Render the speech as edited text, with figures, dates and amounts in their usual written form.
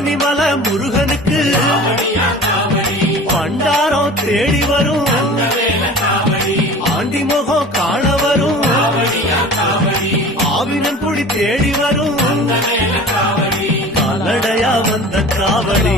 பழனிமலை முருகனுக்கு பண்டாரம் தேடி வரும் ஆண்டி முகம் காண வரும் ஆவினன் குடி தேடி வரும் காலடையா வந்த காவடி